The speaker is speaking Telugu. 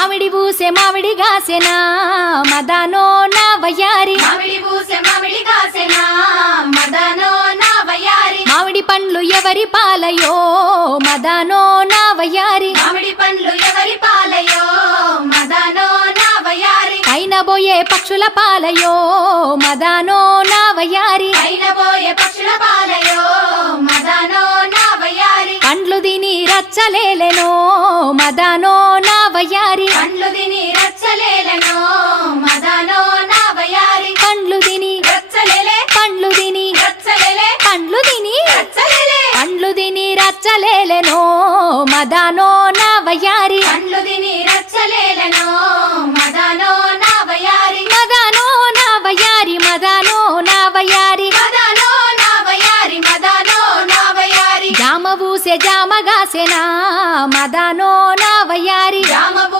మామిడి పూసే మామిడి గాసెనా మదానో నా వయ్యారి మామిడి పూసే మామిడి కాసెనా మదనో నా వయ్యారి మామిడి పండ్లు ఎవరి పాలయో మదానో నా వయ్యారి మామిడి పండ్లు ఎవరి పాలయో మదనో నా వయ్యారి పైన బోయే పక్షుల పాలయో మదానో నా వయ్యారి పైన పోయే పక్షుల పాలయో మదనో నా వయ్యారి పండ్లు తిని రచ్చలేలెనో మదానో నా వయ్యారి పండ్లు తిని రచ్చలేలెనో మదనో నా వయ్యారి పండ్లు తిని రచ్చలేలే పండ్లు తిని రచ్చలేలే పండ్లు తిని రచ్చలేలే పండ్లు తిని రచ్చలేలెనో మదానో నా వయ్యారి పండ్లు తిని రచ్చలేలెనో మదనో నా వయ్యారి మదానో నా వయ్యారి మదానో నా వయ్యారి మదనో నా వయ్యారి మదనో నా వయ్యారి జామ పూసే జామ గాసెనా మదానో